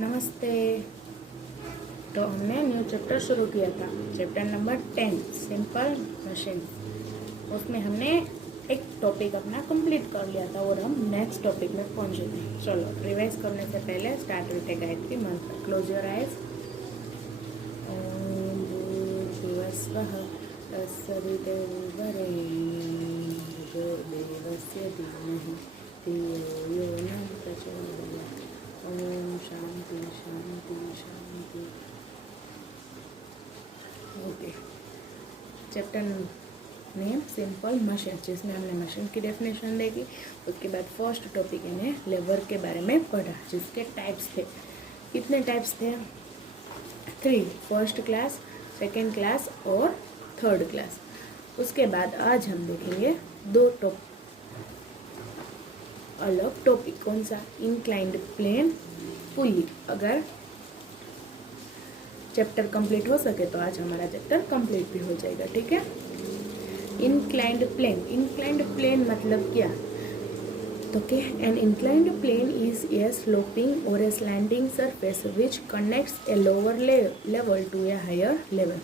नमस्ते। तो हमने न्यू चैप्टर शुरू किया था, चैप्टर नंबर 10 सिंपल मशीन। उसमें हमने एक टॉपिक अपना कंप्लीट कर लिया था और हम नेक्स्ट टॉपिक में पहुंचे थे। चलो रिवाइज करने से पहले स्टार्ट विथ ए गायत्री मंत्र। Close your eyes. ओम भूर्भुवस्वः तत्सवितुर्वरेण्यं देवस्य धीमहि धियो यो न प्रचोदयात्। ओम शांति शांति शांति। Okay, chapter name simple machine, जिसमें हमने मशीन की डेफिनेशन देखी। उसके बाद फर्स्ट टॉपिक ने लेबर के बारे में पढ़ा, जिसके टाइप्स थे। कितने टाइप्स थे? 3, फर्स्ट क्लास, सेकेंड क्लास और थर्ड क्लास। उसके बाद आज हम देखेंगे 2 अलग टॉपिक। कौन सा? इंक्लाइंड प्लेन, पुली। अगर चैप्टर कंप्लीट हो सके तो आज हमारा चैप्टर कंप्लीट भी हो जाएगा, ठीक है। इंक्लाइंड प्लेन, इंक्लाइंड प्लेन मतलब क्या? तो क्या an inclined plane is a sloping और a slanting surface which connects a lower level to a higher level.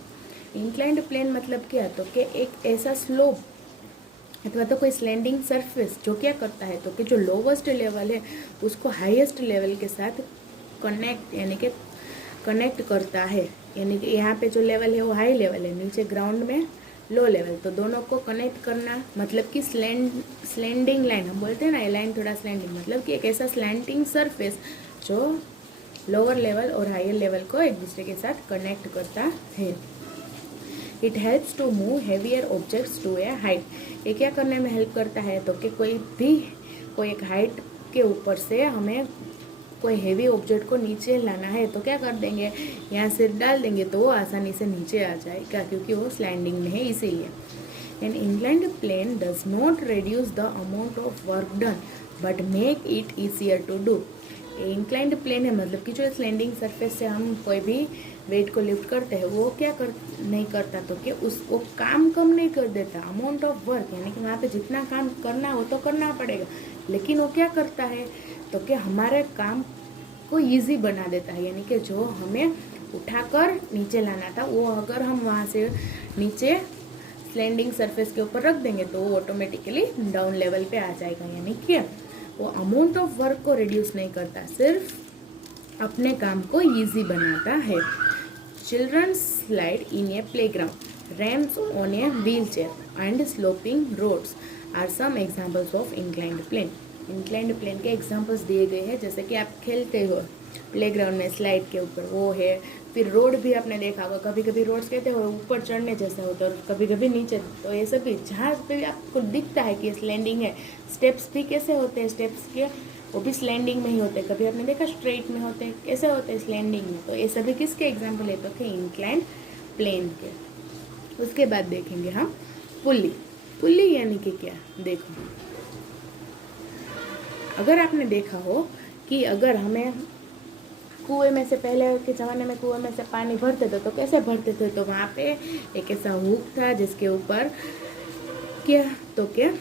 Inclined plane मतलब क्या? तो क्या एक ऐसा स्लोप अथवा तो कोई स्लैंडिंग सरफेस जो क्या करता है, तो कि जो लोवेस्ट लेवल है उसको हाईएस्ट लेवल के साथ कनेक्ट यानी कि कनेक्ट करता है। यानी कि यहाँ पे जो लेवल है वो हाई लेवल है, नीचे ग्राउंड में लो लेवल, तो दोनों को कनेक्ट करना मतलब कि स्लैंडिंग लाइन हम बोलते हैं ना, ये लाइन थोड़ा स्लैंडिंग मतलब कि एक ऐसा स्लैंटिंग सरफेस जो लोअर लेवल और हायर लेवल को एक दूसरे के साथ कनेक्ट करता है। It helps to move heavier objects to a height. ये क्या करने में हेल्प करता है? तो कि कोई एक हाइट के ऊपर से हमें कोई हेवी ऑब्जेक्ट को नीचे लाना है, तो क्या कर देंगे, यहाँ से डाल देंगे तो वो आसानी से नीचे आ जाएगा, क्योंकि वो स्लैंडिंग में है इसीलिए। An inclined plane does not reduce the amount of work done but make it easier to do. Inclined plane है मतलब कि जो स्लैंडिंग सरफेस से हम कोई भी वेट को लिफ्ट करते हैं वो नहीं करता, तो कि उसको काम कम नहीं कर देता। अमाउंट ऑफ वर्क यानी कि वहाँ पे जितना काम करना है वो तो करना पड़ेगा, लेकिन वो क्या करता है तो कि हमारे काम को इजी बना देता है। यानी कि जो हमें उठाकर नीचे लाना था वो अगर हम वहाँ से नीचे स्लैंडिंग सरफेस के ऊपर रख देंगे तो वो ऑटोमेटिकली डाउन लेवल पे आ जाएगा। यानी कि वो अमाउंट ऑफ वर्क को रिड्यूस नहीं करता, सिर्फ अपने काम को इजी बनाता है। Children slide in a playground, ramps on a wheel chair and sloping roads are some examples of inclined plane. Inclined plane के एग्जाम्पल्स दिए गए हैं, जैसे कि आप खेलते हो प्लेग्राउंड में स्लाइड के ऊपर, वो है। फिर रोड भी आपने देखा होगा, कभी कभी रोड्स कहते हो ऊपर चढ़ने जैसा होता है और कभी कभी नीचे, तो ये सभी जहाँ पे भी आपको दिखता है कि स्लैंडिंग है। स्टेप्स भी कैसे होते हैं? स्टेप्स के वो भी स्लैंडिंग में ही होते हैं। कभी आपने देखा स्ट्रेट में होते हैं, कैसे होते हैं? स्लैंडिंग में। तो ये सभी किसके एग्जाम्पल है? तो कि इंक्लाइंड प्लेन के। उसके बाद देखेंगे हम पुली। पुली यानी कि क्या? देखो, अगर आपने देखा हो कि अगर हमें कुएं में से, पहले के ज़माने में कुएं में से पानी भरते थे तो कैसे भरते थे? तो वहाँ पे एक ऐसा हुक था जिसके ऊपर क्या, तो क्या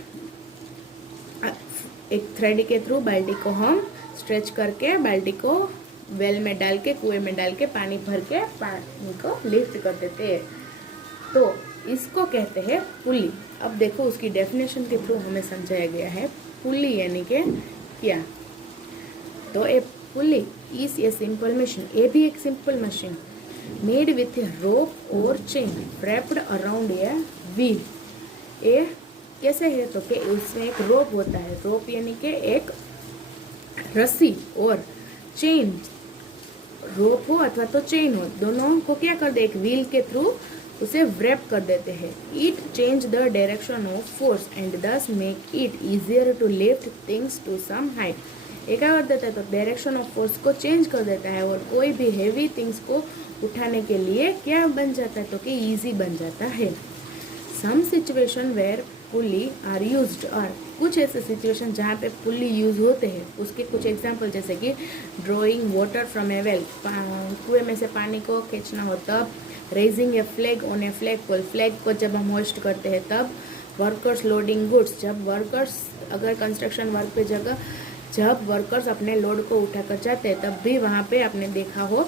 एक थ्रेड के थ्रू बाल्टी को हम स्ट्रेच करके बाल्टी को वेल में डाल के, कुएं में डाल के पानी भर के पानी को लिफ्ट कर देते हैं, तो इसको कहते हैं पुली। अब देखो उसकी डेफिनेशन के थ्रू हमें समझाया गया है पुली यानी कि क्या। तो a pulley is a simple machine, ये भी एक simple machine, made with a rope और chain wrapped around a wheel. ये कैसे है? तो कि उसमें एक रोप होता है, रोप यानी कि एक रस्सी, और चेन, रोप हो अथवा तो चेन हो, दोनों को क्या कर दे, एक व्हील के थ्रू उसे व्रैप कर देते हैं। It change the direction of force and thus make it easier to lift things to some height. ये क्या कर देता है? तो डायरेक्शन ऑफ फोर्स को चेंज कर देता है और कोई भी हेवी थिंग्स को उठाने के लिए क्या बन जाता है? तो कि इजी बन जाता है। Some situation where pulley are used, और कुछ ऐसे सिचुएशन जहाँ पे पुली यूज होते हैं उसके कुछ एग्जांपल, जैसे कि drawing water from a well, कुएं में से पानी को खींचना हो तब, raising a flag on a flag pole, flag को जब हम होस्ट करते हैं तब, वर्कर्स लोडिंग गुड्स, जब वर्कर्स अगर कंस्ट्रक्शन वर्क पे जगह जब वर्कर्स अपने लोड को उठाकर जाते हैं तब भी वहाँ पे आपने देखा हो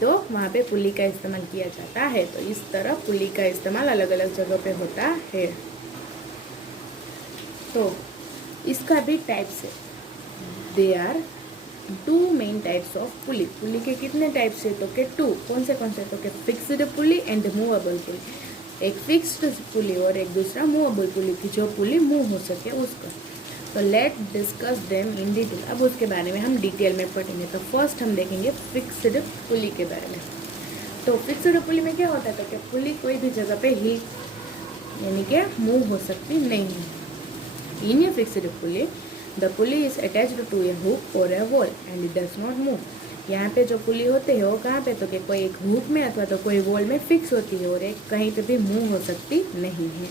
तो वहाँ पे पुली का इस्तेमाल किया जाता है। तो इस तरह पुली का इस्तेमाल अलग अलग जगह पे होता है। तो इसका भी टाइप्स है। They are 2 main types of pulley. Pulley के कितने टाइप्स है? तो के 2। कौन से? तो के फिक्स्ड पुली एंड मूवेबल पुली। एक फिक्स्ड पुली और एक दूसरा मूवेबल पुली की जो पुली मूव हो सके उसका। तो let discuss them in detail. अब उसके बारे में हम डिटेल में पढ़ेंगे। तो फर्स्ट हम देखेंगे फिक्स्ड पुली के बारे में। तो फिक्स्ड पुली में क्या होता है? तो क्या पुली कोई भी जगह पे हिल यानी कि मूव हो सकती नहीं है। In a fixed pulley the pulley is attached to a hook और a wall and it does not move. यहाँ पे जो पुली होते हैं वो कहाँ पे? तो कि कोई एक हुक में अथवा तो कोई वॉल में फिक्स होती है और एक कहीं पे भी मूव हो सकती नहीं है।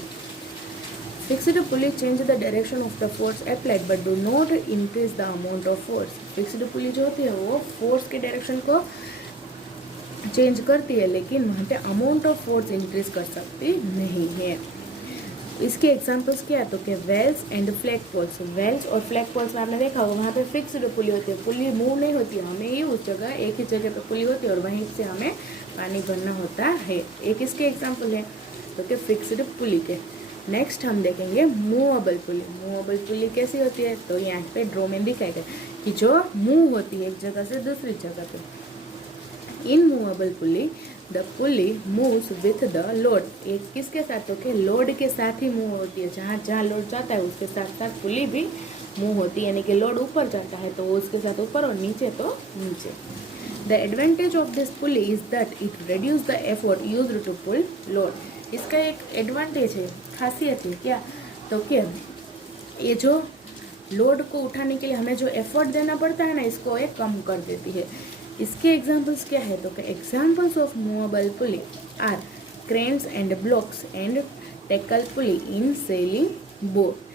Fixed pulley change the direction of the force applied but do not increase the amount of force. Fixed pulley जो होती है वो फोर्स के डायरेक्शन को चेंज करती है लेकिन वहाँ पे अमाउंट ऑफ फोर्स इंक्रीज कर सकती नहीं है। इसके एग्जांपल्स क्या है? तो कि wells and flag poles. Wells और फ्लैग पोल्स में आपने देखा होगा वहाँ पे फिक्स्ड पुली होती है, पुली मूव नहीं होती है, हमें ही उस जगह एक ही जगह पे पुली होती है और वहीं से हमें पानी भरना होता है। एक इसके एग्जाम्पल है तो कि फिक्स्ड पुली के। नेक्स्ट हम देखेंगे मूवेबल पुली। मूवेबल पुली कैसी होती है? तो यहाँ पे ड्रॉ में दिखाया गया कि जो मूव होती है एक जगह से दूसरी जगह पे। In movable pulley the pulley moves with the load. एक किसके साथ? तो कि लोड के साथ ही मूव होती है। जहाँ जहाँ लोड जाता है उसके साथ साथ पुली भी मूव होती है, यानी कि लोड ऊपर जाता है तो वो उसके साथ ऊपर और नीचे तो नीचे। The advantage of this pulley is that it reduce the effort used to pull load. इसका एक एडवांटेज है, खासियत है क्या? तो क्या ये जो लोड को उठाने के लिए हमें जो एफर्ट देना पड़ता है ना, इसको ये कम कर देती है। इसके एग्जाम्पल्स क्या है? तो examples of movable pulley are cranes and blocks and tackle pulley in sailing boat.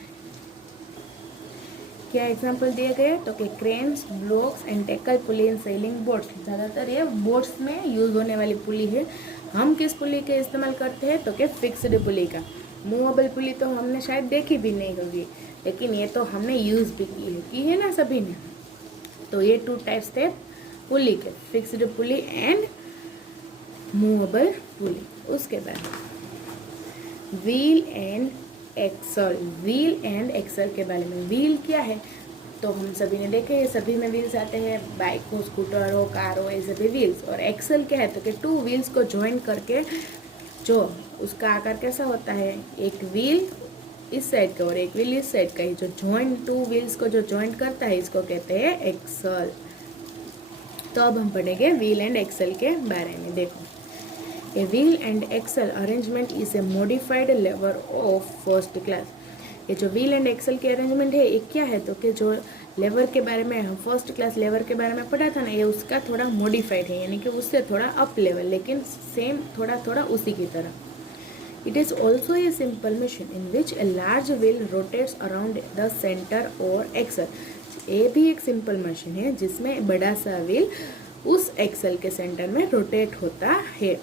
क्या एग्जाम्पल दिए गए? तो कि cranes, blocks and tackle pulley in sailing boats. ज़्यादातर ये बोट्स में यूज होने वाली पुली है। हम किस पुली के इस्तेमाल करते हैं? तो कि फिक्स्ड पुली का। मूवेबल पुली तो हमने शायद देखी भी नहीं होगी, लेकिन ये तो हमने यूज भी की है ना सभी ने। तो ये 2 टाइप्स थे पुली के, fixed pulley and movable pulley. उसके बाद wheel and axle. Wheel and axle के बारे में। व्हील क्या है? तो हम सभी ने देखे हैं, सभी में व्हील्स आते हैं, बाइक हो, स्कूटर हो, कार हो, ऐसे भी व्हील्स। और एक्सल क्या है? तो कि 2 व्हील्स को ज्वाइन करके जो उसका आकार कैसा होता है? एक व्हील इस साइड का और एक व्हील इस साइड का, जो ज्वाइन 2 व्हील्स को जो ज्वाइंट करता है इसको कहते हैं एक्सल। तो अब हम पढ़ेंगे व्हील एंड एक्सल के बारे में। देखो, a wheel and axle arrangement is a modified lever of first class. ये जो व्हील एंड एक्सल के अरेंजमेंट है ये क्या है? तो कि जो लेवर के बारे में हम फर्स्ट क्लास लेवर के बारे में पढ़ा था ना, ये उसका थोड़ा मॉडिफाइड है, यानी कि उससे थोड़ा अप लेवल, लेकिन सेम थोड़ा थोड़ा उसी की तरह। It is also a simple machine in which a large wheel rotates around the centre और एक्सल। ये भी एक सिंपल मशीन है जिसमें बड़ा सा व्हील उस एक्सल के सेंटर में रोटेट होता है।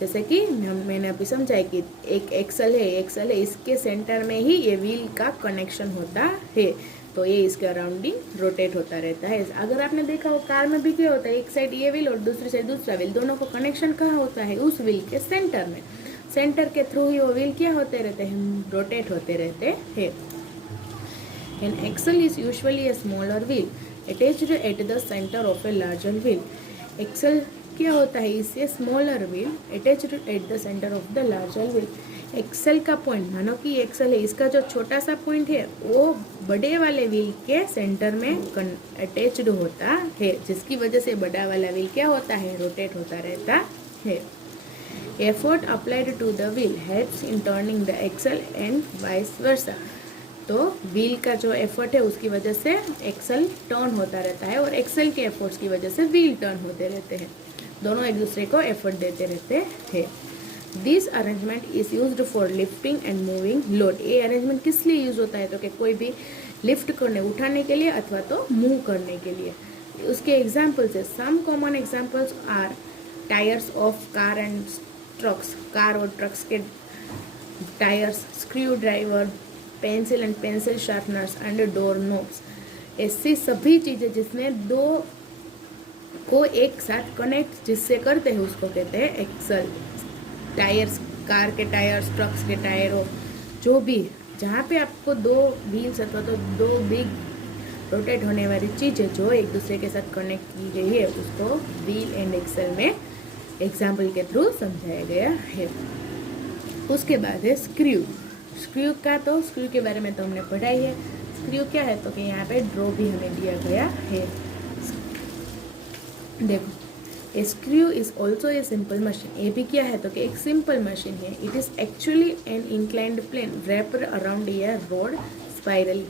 जैसे कि मैंने अभी समझाया कि एक एक्सल है, इसके सेंटर में ही ये व्हील का कनेक्शन होता है, तो ये इसके अराउंडिंग रोटेट होता रहता है। अगर आपने देखा हो कार में भी क्या होता है, एक साइड ये व्हील और दूसरी साइड दूसरा व्हील, दोनों को कनेक्शन कहाँ होता है? उस व्हील के सेंटर में। सेंटर के थ्रू ही वो व्हील क्या होते रहते हैं? रोटेट होते रहते हैं। An axle is usually a smaller wheel attached at the center of a larger wheel. Axle क्या होता है? इससे smaller wheel attached at the centre of the larger wheel. Axle का पॉइंट, मानो कि एक्सल है, इसका जो छोटा सा पॉइंट है वो बड़े वाले व्हील के सेंटर में अटैच्ड होता है, जिसकी वजह से बड़ा वाला व्हील क्या होता है? रोटेट होता रहता है। Effort applied to the wheel helps in turning the axle and vice versa. तो व्हील का जो एफर्ट है उसकी वजह से एक्सल टर्न होता रहता है और एक्सल के एफर्ट्स की वजह से व्हील टर्न होते रहते हैं। दोनों एक दूसरे को एफर्ट देते रहते हैं। This arrangement is used for lifting and moving load. ये अरेंजमेंट किस लिए यूज होता है? तो कि कोई भी लिफ्ट करने, उठाने के लिए अथवा तो मूव करने के लिए। उसके एग्जाम्पल्स है, some common examples are tyres of car and trucks. Car और ट्रक्स के tyres, screwdriver, pencil and pencil sharpeners and door knobs. ऐसी सभी चीज़ें जिसमें दो को एक साथ कनेक्ट जिससे करते हैं उसको कहते हैं एक्सल। टायर्स, कार के टायर्स, ट्रक्स के टायर हो, जो भी जहाँ पे आपको दो व्हील्स अथवा तो दो बिग रोटेट होने वाली चीज़ें जो एक दूसरे के साथ कनेक्ट की गई है उसको व्हील एंड एक्सल में एग्जाम्पल के थ्रू समझाया गया है। उसके बाद है स्क्रू। स्क्रू का तो स्क्रू के बारे में तो हमने पढ़ा ही है। स्क्रू क्या है तो कि यहाँ पे ड्रॉ भी हमें दिया गया है। देखो, a screw is also a simple machine. ये भी क्या है तो कि एक सिंपल मशीन है। It is actually an inclined plane wrapped around a rod spirally.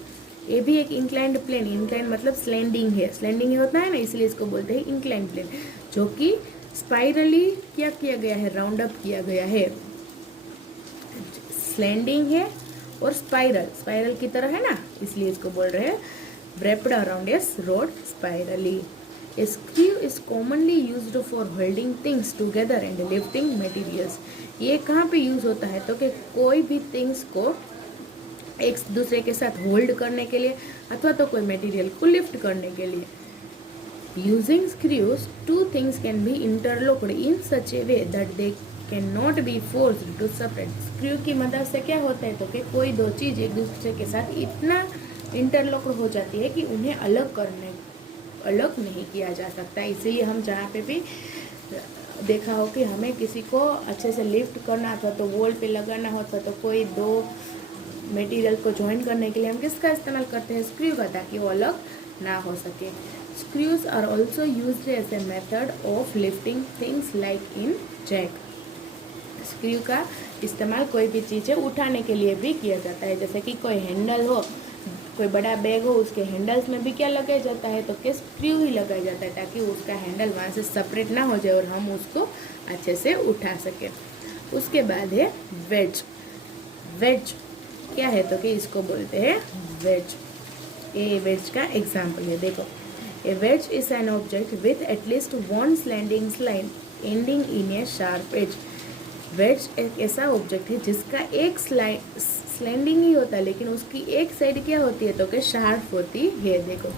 ये भी एक इंक्लाइंड प्लेन, इंक्लाइंड मतलब स्लैंडिंग है, स्लैंडिंग होता है ना, इसलिए इसको बोलते हैं इंक्लाइंड प्लेन, जो कि स्पाइरली क्या किया गया है, राउंड अप किया गया है। स्लैंडिंग है और स्पाइरल, स्पाइरल की तरह है ना, इसलिए इसको बोल रहे हैं wrapped around a rod spirally. A screw is commonly used for holding things together and lifting materials. ये कहाँ पे यूज होता है तो कि कोई भी थिंग्स को एक दूसरे के साथ होल्ड करने के लिए अथवा तो कोई मटेरियल को लिफ्ट करने के लिए। Using screws, two things can be interlocked in such a way that they cannot be forced to separate. Screw की मदद से क्या होता है तो कि कोई दो चीज़ एक दूसरे के साथ इतना इंटरलॉक्ड हो जाती है कि उन्हें अलग नहीं किया जा सकता। इसीलिए हम जहाँ पे भी देखा हो कि हमें किसी को अच्छे से लिफ्ट करना था तो वॉल पे लगाना होता तो कोई दो मटेरियल को ज्वाइन करने के लिए हम किसका इस्तेमाल करते हैं, स्क्रू का, ताकि वो अलग ना हो सके। Screws are also used as a method of lifting things like in jack. Screw का इस्तेमाल कोई भी चीज़ें उठाने के लिए भी किया जाता है, जैसे कि कोई हैंडल हो, कोई बड़ा बैग हो, उसके हैंडल्स में भी क्या लगाया जाता है तो कि स्क्रू ही लगाया जाता है, ताकि उसका हैंडल वहाँ से सेपरेट ना हो जाए और हम उसको अच्छे से उठा सकें। उसके बाद है वेज। वेज क्या है तो कि इसको बोलते हैं वेज। ये वेज का एग्जाम्पल है, देखो। A wedge is an object with at least one slanting line ending in a sharp edge. Wedge एक ऐसा ऑब्जेक्ट है जिसका एक स्लैंडिंग ही होता है, लेकिन उसकी एक साइड क्या होती है तो कि शार्प होती है। देखो,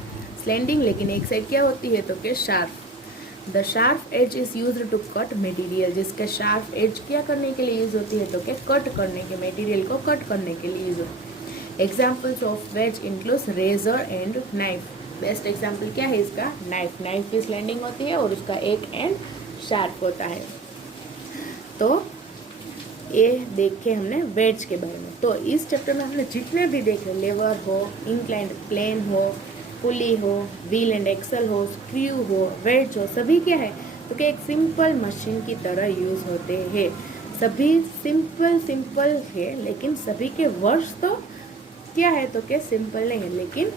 स्लैंडिंग लेकिन एक साइड क्या होती है तो कि sharp. The sharp edge is used to cut material. जिसका शार्प एज क्या करने के लिए यूज होती है तो कि कट करने के, मटेरियल को कट करने के लिए यूज होती है। Examples of wedge includes razor and knife. Best example क्या है इसका, नाइफ। नाइफ की स्लैंडिंग होती है और उसका एक एंड शार्प होता है। तो ये देखे हमने वेज के बारे में। तो इस चैप्टर में हमने जितने भी देखे, लेवर हो, इंक्लाइंड प्लेन हो, पुली हो, व्हील एंड एक्सल हो, स्क्रू हो, वेज हो, सभी क्या है तो कि एक सिंपल मशीन की तरह यूज होते हैं। सभी सिंपल है, लेकिन सभी के वर्ड्स तो क्या है तो कि सिंपल नहीं है, लेकिन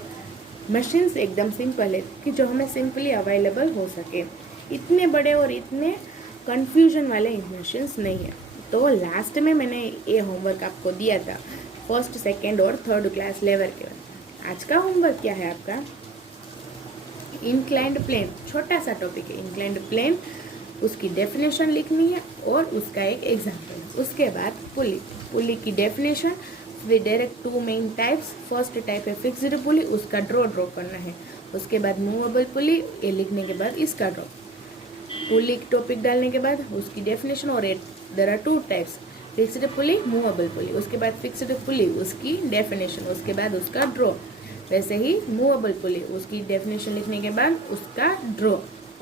मशीन्स एकदम सिंपल है कि जो हमें सिंपली अवेलेबल हो सके। इतने बड़े और इतने कंफ्यूजन वाले मशीन्स नहीं है। तो लास्ट में मैंने ये होमवर्क आपको दिया था फर्स्ट, सेकंड और थर्ड क्लास लेवल के। आज का होमवर्क क्या है आपका, इंक्लाइंड प्लेन, छोटा सा टॉपिक है इंक्लाइंड प्लेन, उसकी डेफिनेशन लिखनी है और उसका एक एग्जाम्पल। उसके बाद पुली, पुली की definition with direct two main types. First type है फिक्स्ड पुली, उसका ड्रॉ करना है। उसके बाद मूवेबल पुली, ये लिखने के बाद इसका ड्रॉ। पुली टॉपिक डालने के बाद उसकी डेफिनेशन और there are two types, fixed pulley, movable pulley. उसके बाद फिक्स्ड पुली, उसकी डेफिनेशन, उसके बाद उसका ड्रॉ। वैसे ही मूवेबल पुली, उसकी डेफिनेशन लिखने के बाद उसका ड्रॉ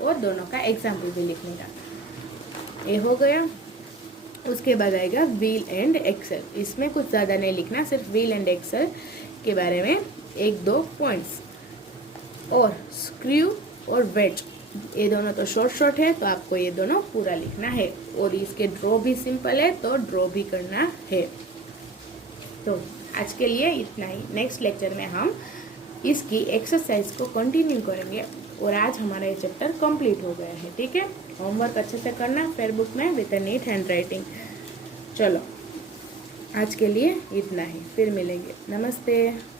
और दोनों का एग्जाम्पल भी लिखने का। ये हो गया। उसके बाद आएगा व्हील एंड एक्सल। इसमें कुछ ज़्यादा नहीं लिखना, सिर्फ व्हील एंड एक्सल के बारे में एक दो पॉइंट्स। और स्क्रू और वेज, ये दोनों तो शॉर्ट है, तो आपको ये दोनों पूरा लिखना है। और इसके ड्रॉ भी सिंपल है, तो ड्रॉ भी करना है। तो आज के लिए इतना ही। नेक्स्ट लेक्चर में हम इसकी एक्सरसाइज को कंटिन्यू करेंगे। और आज हमारा ये चैप्टर कंप्लीट हो गया है, ठीक है। होमवर्क अच्छे से करना फेयर बुक में with a neat handwriting. चलो आज के लिए इतना ही, फिर मिलेंगे। नमस्ते।